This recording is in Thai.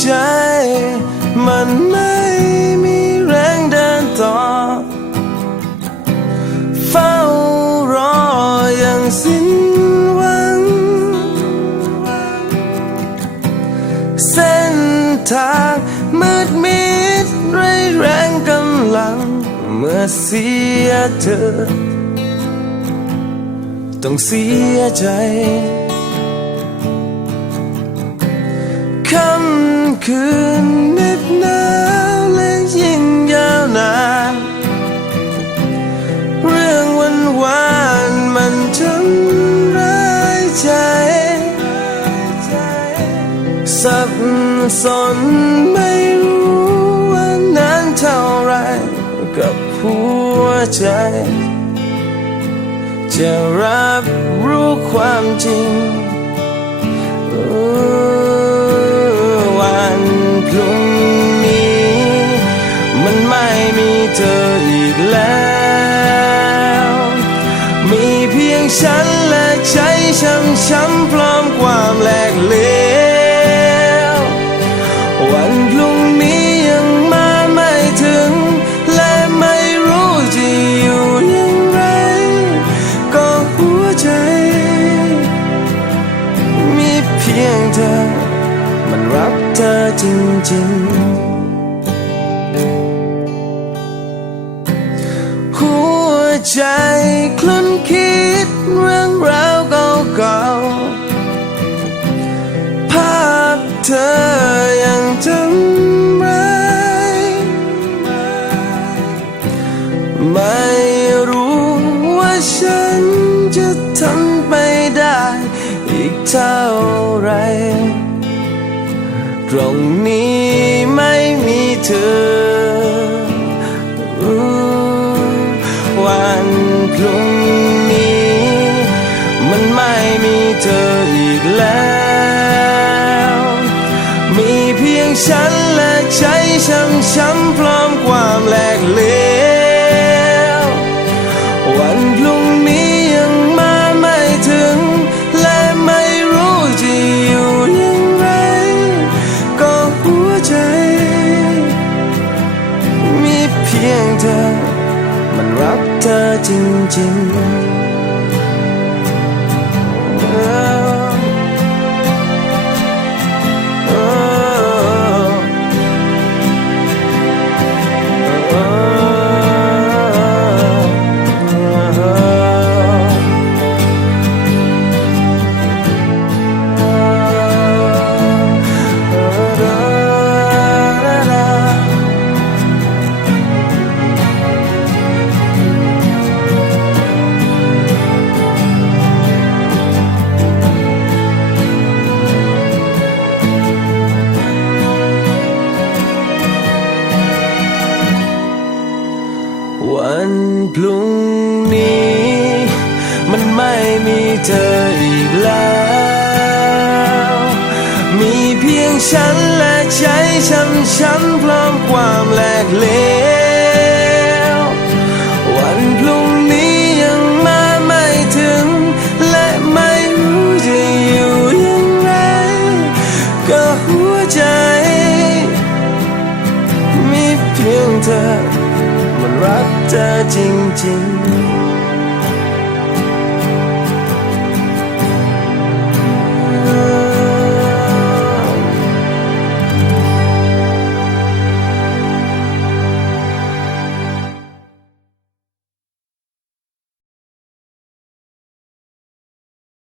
ใจมันไม่มีแรงเดินต่อเฝ้ารออย่างสิ้นหวังเส้นทางมืดมิดไร้แรงกำลังเมื่อเสียเธอต้องเสียใจค่ำคืนเหน็บหนาวและยิ่งยาวนานเรื่องหวานมันทำร้ายใจสับสนไม่รู้ว่านานเท่าไรกับหัวใจจะรับรู้ความจริงวันพรุ่งนี้มันไม่มีเธออีกแล้วมีเพียงฉันและใจช้ำๆพร้อมความแหลกเหลววันพรุ่งนี้ยังมาไม่ถึงและไม่รู้จะอยู่อย่างไรก็หัวใจมีเพียงเธอมันรักเธอจริงๆหัวใจคลุ้นคิดเรื่องราวเก่าๆภาพเธอยังจำร้ายไม่รู้ว่าฉันจะทำไปได้อีกเท่าไรตรงนี้ไม่มีเธอวันพรุ่งนี้มันไม่มีเธออีกแล้วมีเพียงฉันและใจช้ำๆพร้อมความแหลกเหลววันพรุ่งนี้ยังมาไม่ถึงและไม่รู้จะอยู่อย่างไรก็หัวใจมีเพียงเธอมันรักเธอจริงๆวันพรุ่งนี้มันไม่มีเธออีกแล้วมีเพียงฉันและใจช้ำๆพร้อมความแหลกเหลววันพรุ่งนี้ยังมาไม่ถึงและไม่รู้จะอยู่อย่างไรก็หัวใจมีเพียงเธอมันรักเธอจริงๆ